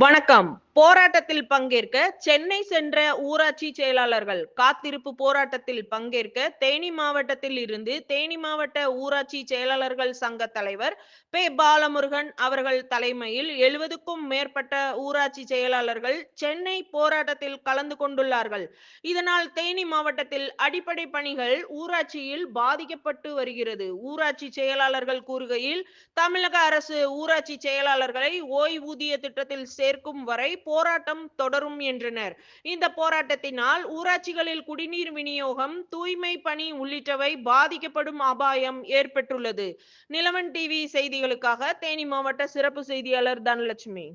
வணக்கம் போராட்டத்தில் பங்கேற்க சென்னை சென்ற ஊராட்சி செயலாளர்கள் காத்திருப்பு போராட்டத்தில் பங்கேற்க தேனி மாவட்டத்தில் இருந்து தேனி மாவட்ட ஊராட்சி செயலாளர்கள் சங்க தலைவர் பே பாலமுருகன் அவர்கள் தலைமையில் எழுபதுக்கும் மேற்பட்ட ஊராட்சி செயலாளர்கள் சென்னை போராட்டத்தில் கலந்து கொண்டுள்ளார்கள். இதனால் தேனி மாவட்டத்தில் அடிப்படை பணிகள் ஊராட்சியில் பாதிக்கப்பட்டு வருகிறது. ஊராட்சி செயலாளர்கள் கூறுகையில் தமிழக அரசு ஊராட்சி செயலாளர்களை ஓய்வூதிய திட்டத்தில் சேர்க்கும் வரை போராட்டம் தொடரும் என்றனர். இந்த போராட்டத்தினால் ஊராட்சிகளில் குடிநீர் விநியோகம் தூய்மை பணி உள்ளிட்டவை பாதிக்கப்படும் அபாயம் ஏற்பட்டுள்ளது. நிலவன் டிவி செய்திகளுக்காக தேனி மாவட்ட சிறப்பு செய்தியாளர் தனலட்சுமி.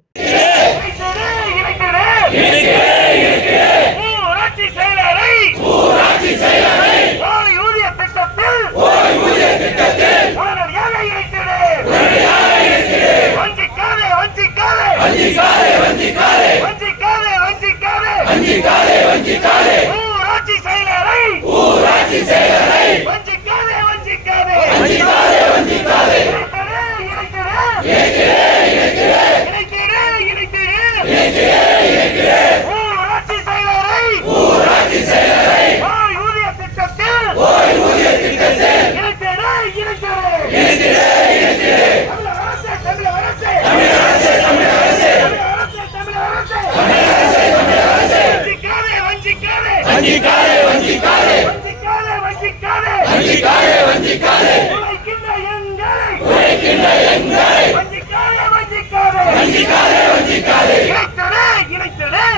ஊராட்சி செயலரை ஓய்வூதிய திட்டத்தில் உடனடியாக இணைத்திடு. வஞ்சிக்காதே, வஞ்சிக்காதே. வஞ்சிக்காதே, வஞ்சிக்காதே. ஊராட்சி செயலரை! வஞ்சிக்காதே, வஞ்சிக்காதே. இணைத்திடு, இணைத்திடு. இணைத்திடு, இணைத்திடு. ஊராட்சி செயலரை ஓய்வூதிய திட்டத்தில் இணைத்திடு, இணைத்திடு. தமிழக அரசே, தமிழக அரசே. தமிழக அரசே, தமிழக அரசே. வஞ்சிக்காதே, வஞ்சிக்காதே. வஞ்சிக்காதே, வஞ்சிக்காதே. உழைக்கின்ற எங்களை வஞ்சிக்காதே, வஞ்சிக்காதே.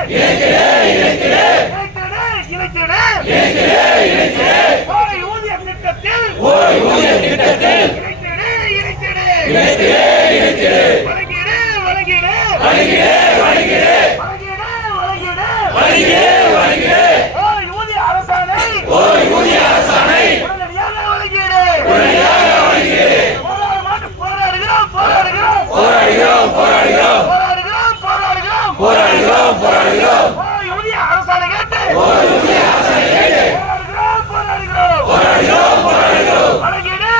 இணைத்திடு, இணைத்திடு. இணைத்திடு, இணைத்திடு. ஓய்வூதிய திட்டத்தில் இணைத்திடு, இணைத்திடு. வழங்கிடு, வழங்கிடு. வழங்கிடு, வழங்கிடு. ஓய்வூதிய அரசாணை உடனடியாக வழங்கிடு. போராட மாட்டோம், போராடுகிறோம், போராடுகிறோம். போராடுகிறோம், போராடுகிறோம். ஓய்வூதிய அரசாணை கேட்டு போராடுகிறோம், போராடுகிறோம். வழங்கிடு,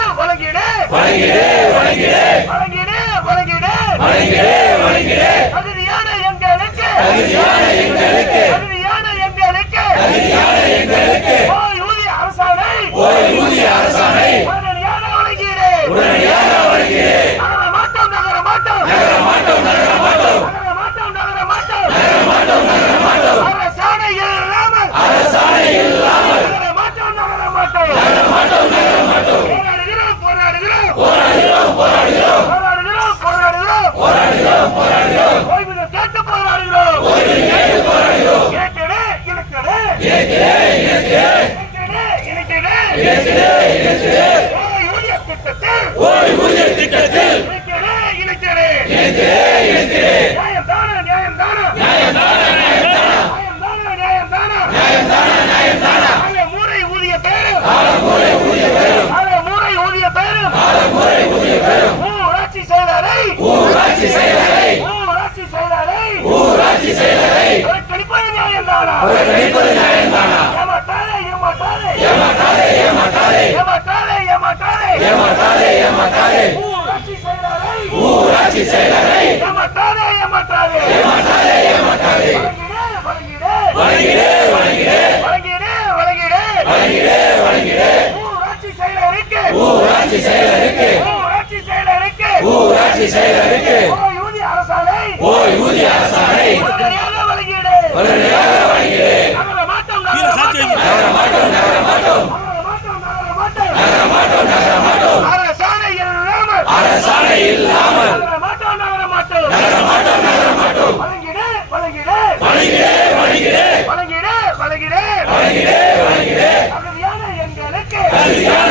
வழங்கிடு. வழங்கிடு, வழங்கிடு. தகுதியான எங்களுக்கு தகுதியான காலை மூரை ஊதிய பேரும் ஊராட்சி செயலரை. ஊராட்சி செயலரை. கணிப்பது நியாயம் தானா ஏமாற்றாதே ஏமாற்றாதே ஏமாற்றாதே ஊராட்சி செயலரை. ஏமாற்றாதே ஏமாற்றாதே வழங்கிடு வழங்கிடு. ஊராட்சி செயலருக்கு. ஊராட்சி செயலருக்கு. ஓய்வூதிய அரசாணை. உடனடியாக வழங்கிடு. வழங்கிடு தகுதியான எங்களுக்கு தகுதியான